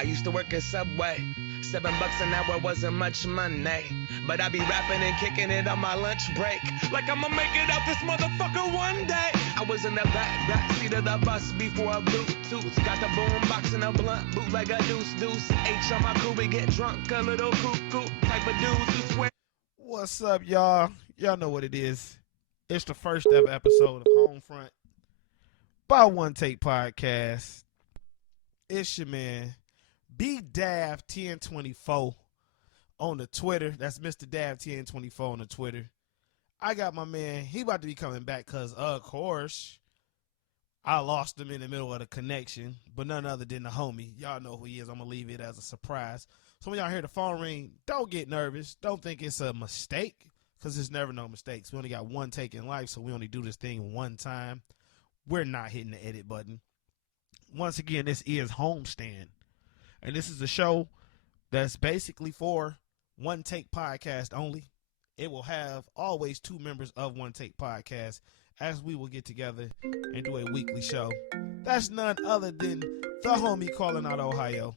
I used to work at Subway. $7 an hour wasn't much money, but I be rapping and kicking it on my lunch break. Like I'ma make it out this motherfucker one day. I was in the back seat of the bus before a Bluetooth. Got the boom box and a blunt, boot like a deuce. H on my crew, we get drunk, a little cuckoo type of dudes who swear. What's up, y'all? Y'all know what it is. It's the first ever episode of Homefront by One Take Podcast. It's your man, BDAV1024 on the Twitter. That's Mr. Dav1024 on the Twitter. I got my man, he about to be coming back because, of course, I lost him in the middle of the connection, but none other than the homie. Y'all know who he is. I'm going to leave it as a surprise. So when y'all hear the phone ring, don't get nervous. Don't think it's a mistake, because there's never no mistakes. We only got one take in life, so we only do this thing one time. We're not hitting the edit button. Once again, this is Home Stand, and this is a show that's basically for One Take Podcast only. It will have always two members of One Take Podcast as we will get together and do a weekly show. That's none other than the homie calling out Ohio.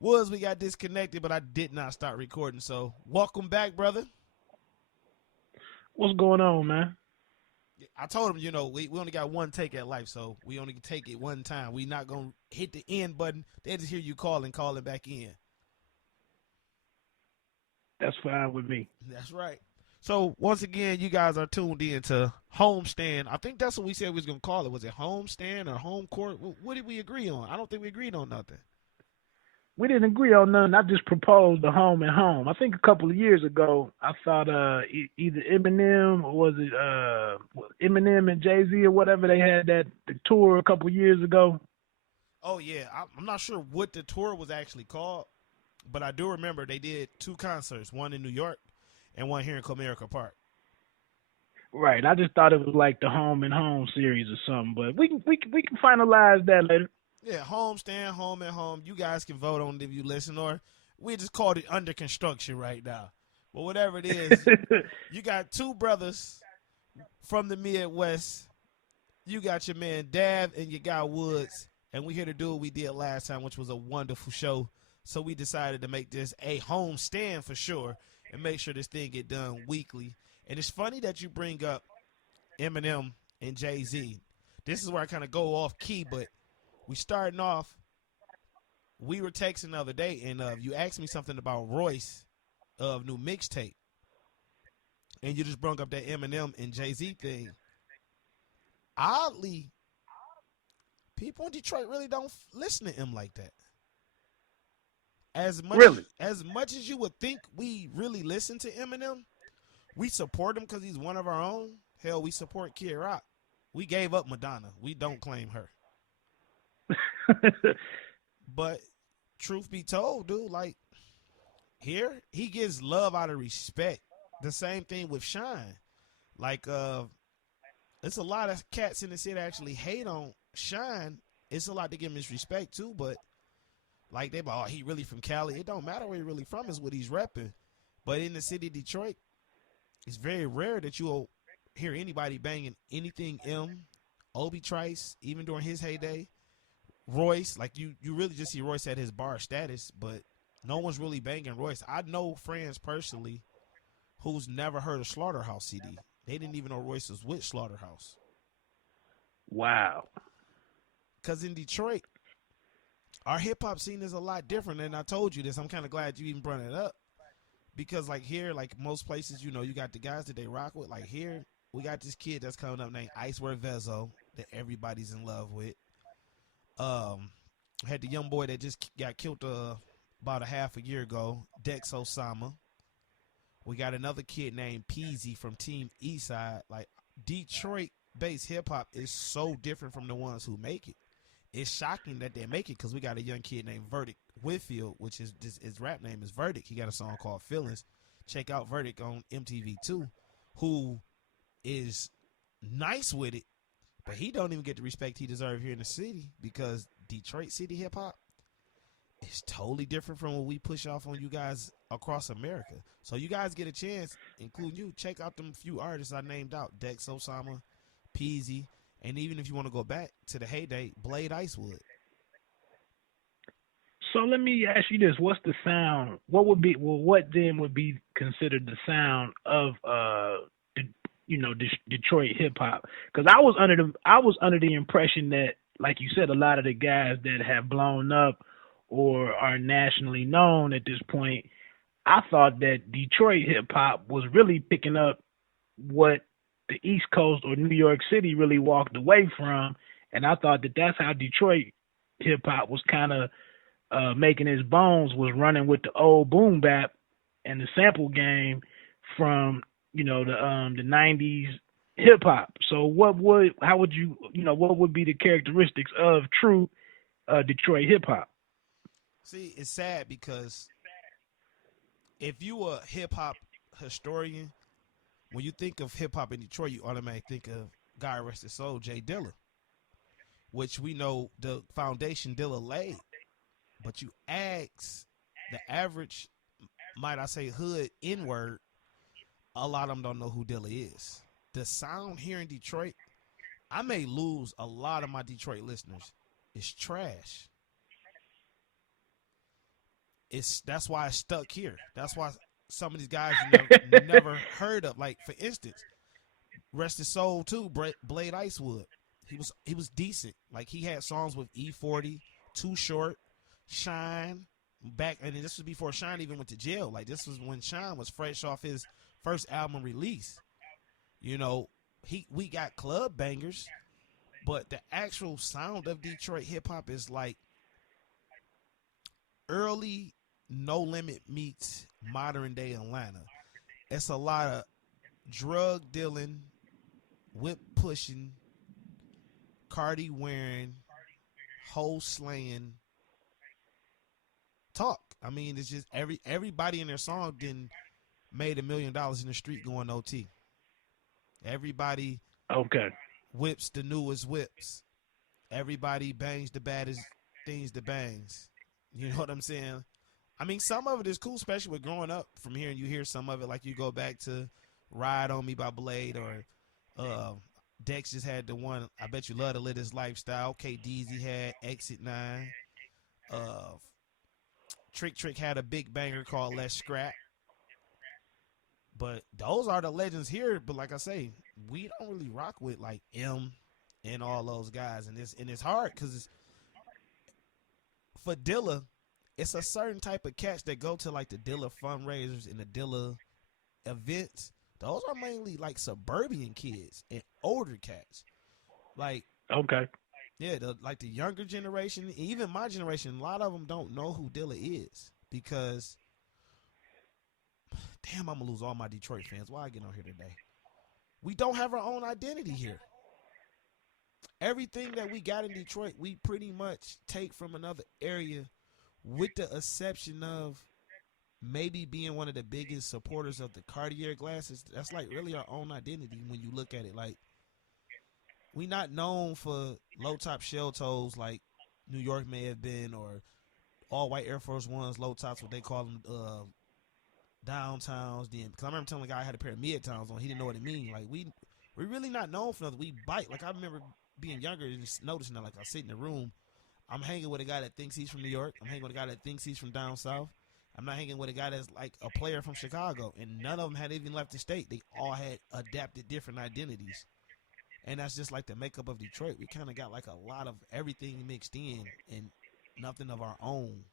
Woods, we got disconnected, but I did not start recording, so welcome back, brother. What's going on, man? I told him, we only got one take at life, so we only can take it one time. We not going to hit the end button. They just hear you calling back in. That's fine with me. That's right. So, once again, you guys are tuned in to Homestand. I think that's what we said we was going to call it. Was it Homestand or Home Court? What did we agree on? I don't think we agreed on nothing. We didn't agree on nothing. I just proposed the home and home. I think a couple of years ago, I thought either Eminem or was it Eminem and Jay-Z or whatever, they had the tour a couple of years ago. Oh, yeah. I'm not sure what the tour was actually called, but I do remember they did two concerts, one in New York and one here in Comerica Park. Right. I just thought it was like the home and home series or something, but we can finalize that later. Yeah, Homestand, Home and Home. You guys can vote on it if you listen, or we just called it under construction right now. But whatever it is, you got two brothers from the Midwest. You got your man Dav and you got Woods, and we're here to do what we did last time, which was a wonderful show. So we decided to make this a home stand for sure and make sure this thing get done weekly. And it's funny that you bring up Eminem and Jay-Z. This is where I kind of go off key, but we starting off, we were texting the other day, and you asked me something about Royce of new mixtape, and you just brought up that Eminem and Jay-Z thing. Oddly, people in Detroit really don't listen to him like that. As much as you would think we really listen to Eminem, we support him because he's one of our own. Hell, we support Kid Rock. We gave up Madonna. We don't claim her. But truth be told, dude, like here he gets love out of respect. The same thing with Shine. Like it's a lot of cats in the city actually hate on Shine. It's a lot to give him his respect too, but like they oh, he really from Cali. It don't matter where he really from, is what he's repping. But in the city of Detroit, it's very rare that you'll hear anybody banging anything Obi Trice, even during his heyday. Royce, like you really just see Royce at his bar status, but no one's really banging Royce. I know friends personally who's never heard of Slaughterhouse CD. They didn't even know Royce was with Slaughterhouse. Wow. Because in Detroit, our hip-hop scene is a lot different, and I told you this. I'm kind of glad you even brought it up. Because like here, like most places, you got the guys that they rock with. Like here, we got this kid that's coming up named Icewear Vezo that everybody's in love with. Had the young boy that just got killed about a half a year ago, Dex Osama. We got another kid named Peasy from Team Eastside. Like Detroit-based hip hop is so different from the ones who make it. It's shocking that they make it because we got a young kid named Verdict Whitfield, which is his rap name is Verdict. He got a song called Feelings. Check out Verdict on MTV2, who is nice with it. But he don't even get the respect he deserves here in the city because Detroit city hip hop is totally different from what we push off on you guys across America. So you guys get a chance, including you, check out them few artists I named out: Dex Osama, Peasy, and even if you want to go back to the heyday, Blade Icewood. So let me ask you this: what's the sound? What would be what then would be considered the sound of the, Detroit hip hop? Because I was under the impression that, like you said, a lot of the guys that have blown up or are nationally known at this point, I thought that Detroit hip hop was really picking up what the East Coast or New York City really walked away from, and I thought that that's how Detroit hip hop was kind of making his bones, was running with the old boom bap and the sample game from the '90s hip hop. So how would what would be the characteristics of true Detroit hip hop? See, it's sad because if you a hip hop historian, when you think of hip hop in Detroit, you automatically think of God rest his soul, Jay Dilla, which we know the foundation Dilla laid. But you ask the average, might I say, hood N-word, a lot of them don't know who Dilla is. The sound here in Detroit, I may lose a lot of my Detroit listeners. It's trash. That's why it's stuck here. That's why some of these guys you never heard of. Like, for instance, rest his soul too, Blade Icewood. He was decent. Like, he had songs with E40, Too Short, Shine, back, and this was before Shine even went to jail. Like, this was when Shine was fresh off his first album release. We got club bangers, but the actual sound of Detroit hip hop is like early No Limit meets modern day Atlanta. It's a lot of drug dealing, whip pushing, Cardi wearing, hoe slaying talk. I mean, it's just everybody in their song didn't made $1 million in the street going OT. Everybody whips the newest whips. Everybody bangs the baddest things to bangs. You know what I'm saying? I mean, some of it is cool, especially with growing up from here, and you hear some of it, like you go back to Ride On Me by Blade, or Dex just had the one, I Bet You Love to Live This Lifestyle. K Deezy had Exit 9. Trick had a big banger called Let's Scrap. But those are the legends here. But like I say, we don't really rock with like M and all those guys, and it's hard because for Dilla, it's a certain type of cats that go to like the Dilla fundraisers and the Dilla events. Those are mainly like suburban kids and older cats. Like, yeah, the younger generation, even my generation, a lot of them don't know who Dilla is because, damn, I'm gonna lose all my Detroit fans. Why I get on here today? We don't have our own identity here. Everything that we got in Detroit, we pretty much take from another area, with the exception of maybe being one of the biggest supporters of the Cartier glasses. That's like really our own identity when you look at it. Like, we not known for low top shell toes like New York may have been, or all white Air Force Ones, low tops, what they call them, downtowns. Then, because I remember telling a guy I had a pair of mid-towns on, he didn't know what it mean. Like, we really not known for nothing. We bite. Like, I remember being younger and just noticing that. Like, I sit in the room, I'm hanging with a guy that thinks he's from New York. I'm hanging with a guy that thinks he's from down south. I'm not hanging with a guy that's like a player from Chicago, and none of them had even left the state. They all had adapted different identities. And that's just like the makeup of Detroit. We kind of got like a lot of everything mixed in and nothing of our own.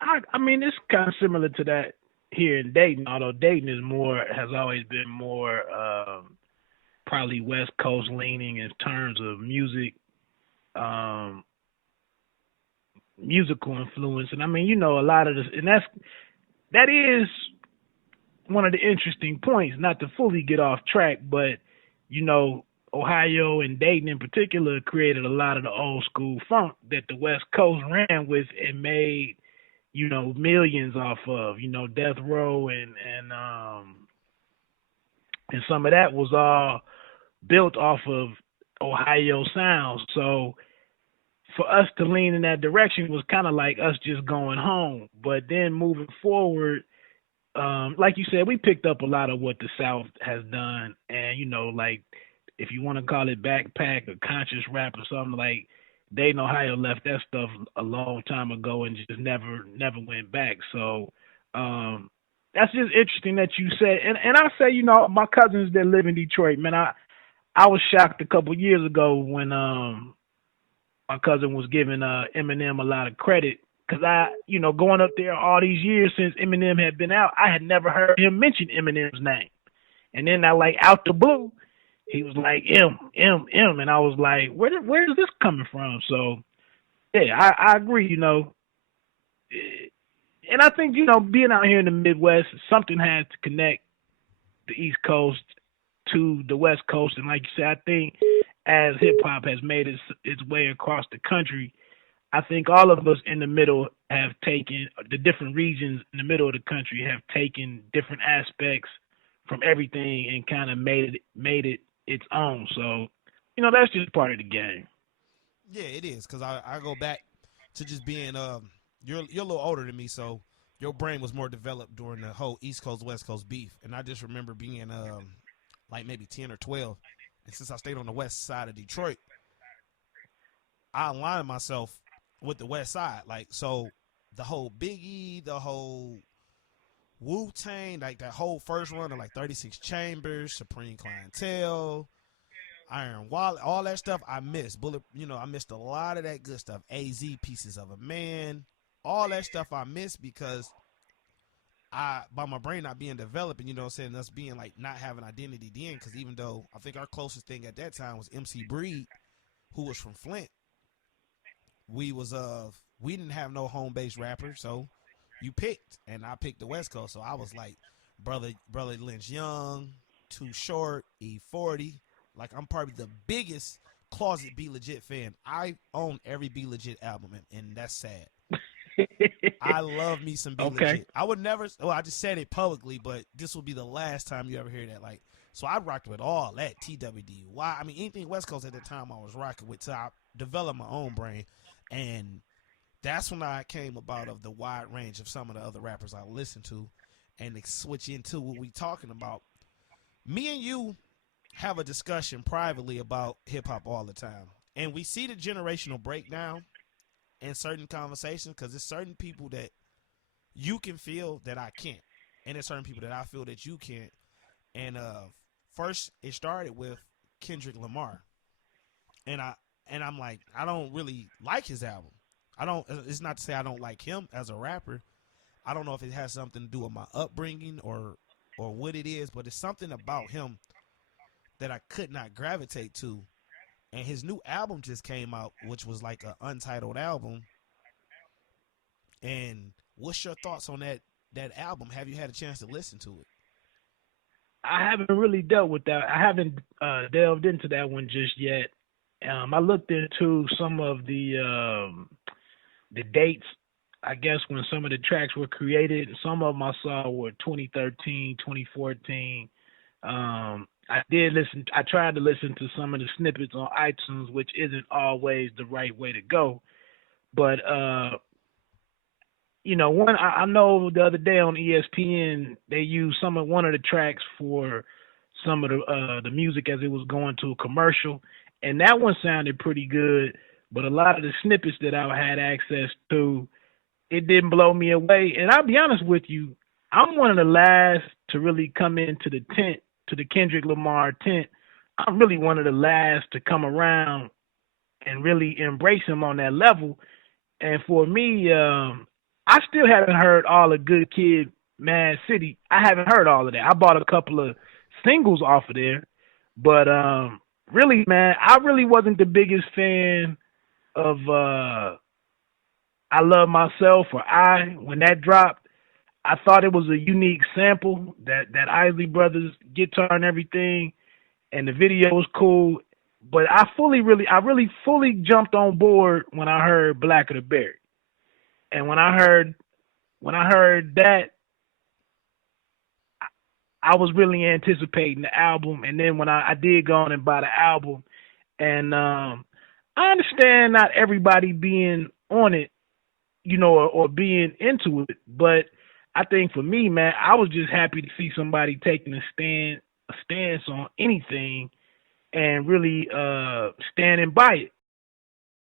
I mean, it's kind of similar to that here in Dayton, although Dayton has always been more probably West Coast leaning in terms of music, musical influence. And I mean, a lot of this, and that is one of the interesting points, not to fully get off track, but Ohio and Dayton in particular created a lot of the old school funk that the West Coast ran with and made, millions off of, Death Row and some of that was all built off of Ohio sounds. So for us to lean in that direction was kind of like us just going home. But then moving forward, like you said, we picked up a lot of what the South has done. And, like, if you want to call it backpack or conscious rap or something, like, Dayton, Ohio left that stuff a long time ago and just never went back. So that's just interesting that you said. And I say, my cousins that live in Detroit, man, I was shocked a couple years ago when my cousin was giving Eminem a lot of credit because going up there all these years since Eminem had been out, I had never heard him mention Eminem's name. And then I like out the blue, he was like M, and I was like, where is this coming from? So yeah, I agree. And I think being out here in the Midwest, something has to connect the East Coast to the West Coast, and like you said, I think as hip hop has made its way across the country, I think all of us in the middle have taken the different regions in the middle of the country have taken different aspects from everything and kind of made it its own. So, that's just part of the game. Yeah, it is, because I go back to just being you're a little older than me, so your brain was more developed during the whole East Coast West Coast beef, and I just remember being like maybe 10 or 12, and since I stayed on the west side of Detroit, I aligned myself with the west side. Like, so the whole Biggie, the whole Wu-Tang, like that whole first run of like 36 Chambers, Supreme Clientele, Iron Wallet, all that stuff I missed. I missed a lot of that good stuff. AZ, Pieces of a Man, all that stuff I missed because by my brain not being developed, and us being like not having identity then, because even though I think our closest thing at that time was MC Breed, who was from Flint, we didn't have no home based rapper, so you picked, and I picked the West Coast, so I was like brother Lynch Young, Too Short, E40. Like, I'm probably the biggest closet Be Legit fan. I own every Be Legit album, and that's sad. I love me some Be Legit. I would never, I just said it publicly, but this will be the last time you ever hear that. Like, so I rocked with all that, TWD. Anything West Coast at the time I was rocking with, so I developed my own brain, and that's when I came about of the wide range of some of the other rappers I listened to, and to switch into what we talking about. Me and you have a discussion privately about hip-hop all the time, and we see the generational breakdown in certain conversations, because there's certain people that you can feel that I can't, and there's certain people that I feel that you can't. And first it started with Kendrick Lamar, and I'm like, I don't really like his album. It's not to say I don't like him as a rapper. I don't know if it has something to do with my upbringing or what it is, but it's something about him that I could not gravitate to. And his new album just came out, which was like an untitled album. And what's your thoughts on that album? Have you had a chance to listen to it? I haven't really dealt with that. I haven't delved into that one just yet. I looked into some of the dates, I guess, when some of the tracks were created. Some of them I saw were 2013, 2014. I tried to listen to some of the snippets on iTunes, which isn't always the right way to go. But, I know the other day on ESPN, they used one of the tracks for some of the music as it was going to a commercial. And that one sounded pretty good. But a lot of the snippets that I had access to, it didn't blow me away. And I'll be honest with you, I'm one of the last to really come into the tent, to the Kendrick Lamar tent. I'm really one of the last to come around and really embrace him on that level. And for me, I still haven't heard all of Good Kid, Mad City. I haven't heard all of that. I bought a couple of singles off of there. But really, man, I really wasn't the biggest fan of I Love Myself or when that dropped. I thought it was a unique sample, that Isley Brothers guitar and everything, and the video was cool. But I really fully jumped on board when I heard Black of the Berry. And when I heard that, I was really anticipating the album. And then when I did go on and buy the album, and I understand not everybody being on it, or being into it, but I think for me, man, I was just happy to see somebody taking a stance on anything and really standing by it.